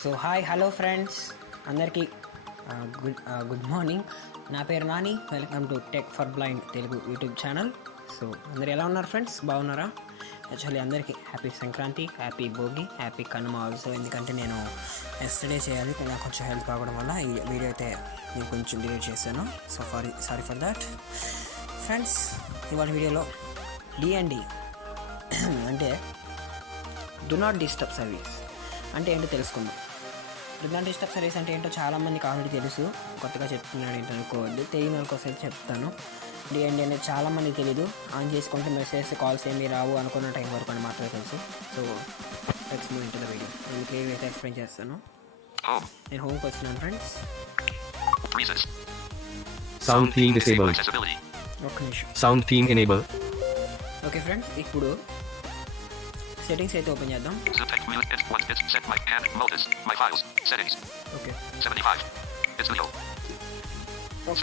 So hi hello friends అందరికీ good morning. నా పేరు Nani. Welcome to tech for blind Telugu YouTube channel. So అందరు ఎలా ఉన్నారు ఫ్రెండ్స్? బాగున్నారా? యాక్చువల్లీ అందరికీ happy Sankranti, happy Bhogi, happy Kanuma also. ఎందుకంటే నేను ఎస్టర్డే చేయాలి, నాకు కొంచెం హెల్త్ బాగడం వల్ల ఈ వీడియో అయితే నేను కొంచెం డిలీట్ చేశాను. So sorry for that friends. ఇవాళ వీడియోలో డిఎన్డి అంటే డు నాట్ డిస్టర్బ్ సర్వీస్ అంటే ఏంటో తెలుసుకుందాం. డు నాట్ డిస్టర్బ్ సర్వీస్ అంటే ఏంటో చాలామందికి ఆల్రెడీ తెలుసు, కొత్తగా చెప్తున్నాడు ఏంటో అనుకోవద్దు. తెలియని వాళ్ళ కోసం అయితే చెప్తాను. డిఎన్డి అనేది చాలామంది తెలీదు. ఆన్ చేసుకుంటే మెసేజ్ కాల్స్ ఏమీ రావు అనుకున్న టైం వరకు అని మాత్రమే తెలుసు. So let's move into the video. నేను క్లియర్గా అయితే ఎక్స్ప్లెయిన్ చేస్తాను. నేను హోమ్కి వచ్చినాను ఫ్రెండ్స్. Sound theme disabled. ఒక్క నిమిషం. Sound theme enable. Okay friends, ఇప్పుడు సెట్టింగ్స్ అయితే ఓపెన్ చేద్దాం. ఓకే, 75. It's Leo.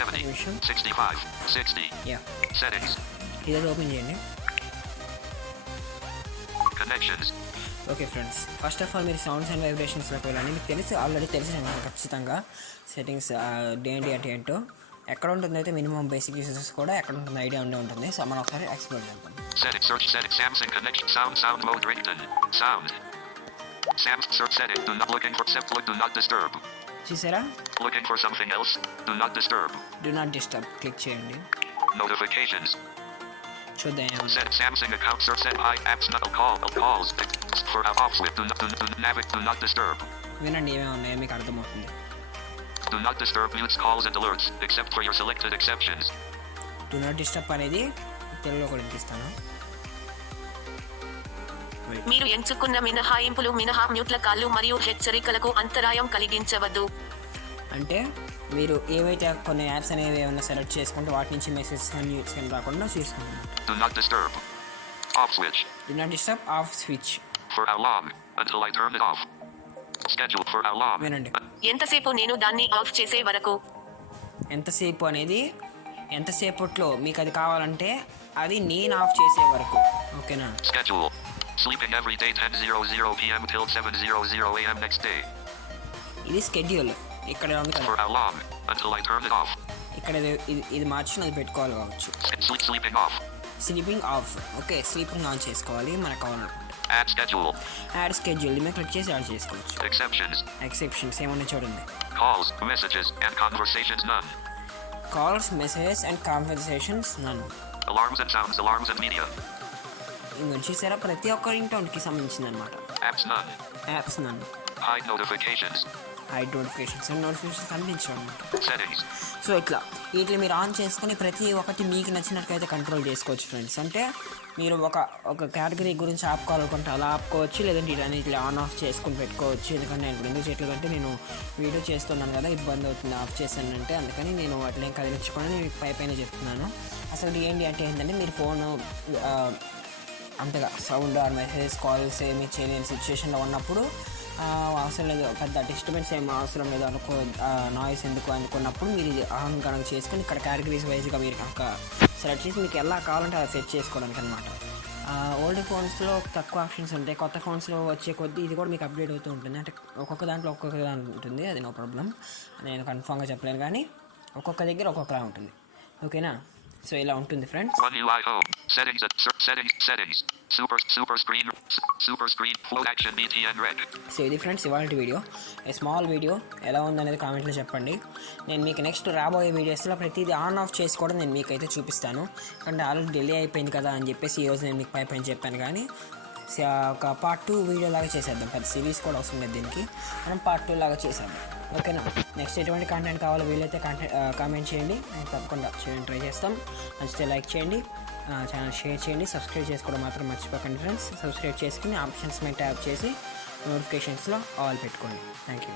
70, నిమిషం. 65, 60. Yeah, Settings. ఇది ఓపెన్ చేయండి. Connections. Okay friends, first of all మీరు సౌండ్స్ అండ్ వైబ్రేషన్స్లోకి వెళ్ళండి. మీకు ఆల్రెడీ తెలిసి ఖచ్చితంగా సెట్టింగ్స్ డిఎన్డి అంటే ఏంటో. ఎక్కడ ఉంటుంది అయితే మినిమం బేసిక్ యూసెస్ కూడా ఎక్కడ ఉంటుంది ఐడియా ఉండే ఉంటుంది. సో మనం ఒకసారి ఎక్స్ప్లోర్ చేద్దాం. Setting, search setting, Samsung connection, sound mode, ringtone, sound. Samsung search setting, looking for do not disturb. చూసారా? Looking for something else, do not disturb. Do not disturb click చేయండి. Notifications. చూద్దాం ఏమన్నా. Set Samsung account search set high apps not calls for off with do not disturb. వినండి ఏమేమి ఉన్నాయో మీకు అర్థమవుతుంది. Do not disturb mutes calls and alerts except for your selected exceptions. Do not disturb అనేది తెలుగులో కూడా ఇస్తాను. మీరు ఎంచుకున్న మినహాయింపులు మినహా మ్యూట్ల కాళ్ళు మరియు హెచ్చరికలకు అంతరాయం కలిగించవద్దు. అంటే మీరు ఏవైతే కొన్ని యాప్స్ అనేవి ఏమైనా సెలెక్ట్ చేసుకుంటే వాటి నుంచి మెసేజ్ న్యూస్ కానీ రాకుండా చూసుకుంటున్నారు. Do not disturb. Off switch. Do not disturb off switch. For how long? Until I turn it off. Schedule for how long? వినండి. ఎంతసేపు నేను దాన్ని ఆఫ్ చేసే వరకు. ఎంతసేపు అనేది ఎంతసేపట్లో మీకు అది కావాలంటే అది నేను ఆఫ్ చేసే వరకు. ఓకేనా? Schedule. Sleeping every day 10:00 p.m. till 7:00 a.m. next day. ఇది స్కెడ్యూల్. ఇక్కడ ఉంది కదా. For how long? Until I turn it off. ఇక్కడ ఇది మార్చుకుని అది పెట్టుకోవాలి కావచ్చు. Sleeping off. Sleeping off. Okay, sleeping on చేసుకోవాలి మనకు కావాలనుకుంటే. Add schedule. యాడ్ స్కెడ్యూల్ మీద క్లిక్ చేసి యాడ్ చేసుకోవచ్చు. Exceptions. ఎక్సెప్షన్స్ ఏమన్నా చూడండి. Calls, messages, and conversations none. Calls, messages and conversations none. Alarms and sounds, alarms and media. ఇంకా చూసారా, ప్రతి ఒక్క రింగ్టోన్కి సంబంధించింది అనమాట. Apps none. Apps none. Hide notifications. Hide notifications and notifications కనిపించడం అనమాట. Settings. సో ఇట్లా వీటిని మీరు ఆన్ చేసుకొని ప్రతి ఒక్కటి మీకు నచ్చినట్టుగా కంట్రోల్ చేసుకోవచ్చు ఫ్రెండ్స్. అంటే మీరు ఒక కేటగిరీ గురించి ఆపుకోవాలనుకుంటే అలా ఆపుకోవచ్చు, లేదంటే ఇట్లా ఆన్ ఆఫ్ చేసుకొని పెట్టుకోవచ్చు. ఎందుకంటే నేను ఇప్పుడు ఎందుకు చేయట్లేదంటే నేను వీడియో చేస్తున్నాను కదా, ఇబ్బంది అవుతుంది ఆఫ్ చేశానంటే, అందుకని నేను వాటిని కదిలించుకొని పైన చెప్తున్నాను. అసలు ఏంటి అంటే ఏంటంటే మీరు ఫోన్ అంతగా సౌండ్ ఆర్ మెసేజ్ కాల్స్ ఏమి చేయలేని సిచ్యువేషన్లో ఉన్నప్పుడు అవసరం లేదు, పెద్ద డిస్టర్బెన్స్ ఏం అవసరం లేదు నాయిస్ ఎందుకు అనుకున్నప్పుడు మీరు ఇది ఆన్ కనుక చేసుకొని ఇక్కడ కేటగిరీస్ వైజ్గా మీరు కనుక సెలెక్ట్ చేసి మీకు ఎలా కావాలంటే అలా సెట్ చేసుకోవడానికి అనమాట. ఓల్డ్ ఫోన్స్లో తక్కువ ఆప్షన్స్ ఉంటాయి, కొత్త ఫోన్స్లో వచ్చే కొద్దీ ఇది కూడా మీకు అప్డేట్ అవుతూ ఉంటుంది. అంటే ఒక్కొక్క దాంట్లో ఉంటుంది, అది నో ప్రాబ్లం. నేను కన్ఫామ్గా చెప్పలేను కానీ ఒక్కొక్క దగ్గర ఒక్కొక్కలా ఉంటుంది. ఓకేనా? సో ఇలా ఉంటుంది friends. One UI home. Settings. Settings. Super screen. Float action BTN red. So ఇది ఫ్రెండ్స్ ఇవాళ వీడియో. స్మాల్ వీడియో ఎలా ఉందనేది కామెంట్లో చెప్పండి. నేను మీకు నెక్స్ట్ రాబోయే వీడియోస్లో ప్రతిదీ ఆన్ ఆఫ్ చేసి కూడా నేను మీకైతే చూపిస్తాను. అంటే ఆల్రెడీ డిలే అయిపోయింది కదా అని చెప్పేసి ఈరోజు నేను మీకు పైన చెప్పాను. కానీ ఒక పార్ట్ 2 వీడియో లాగా చేసేద్దాం. పెద్ద సిరీస్ కూడా అవసరం లేదు దీనికి, మనం పార్ట్ 2 లాగా చేసేద్దాం. ఓకేనా? నెక్స్ట్ ఎటువంటి కంటెంట్ కావాలో వీలైతే కామెంట్ చేయండి, నేను తప్పకుండా చేయడానికి ట్రై చేస్తాం. నచ్చితే లైక్ చేయండి, ఛానల్ షేర్ చేయండి, సబ్స్క్రైబ్ చేసుకోవడం మాత్రం మర్చిపోకండి ఫ్రెండ్స్. సబ్స్క్రైబ్ చేసుకుని ఆప్షన్స్ మీద ట్యాప్ చేసి నోటిఫికేషన్స్లో ఆల్ పెట్టుకోండి. Thank you.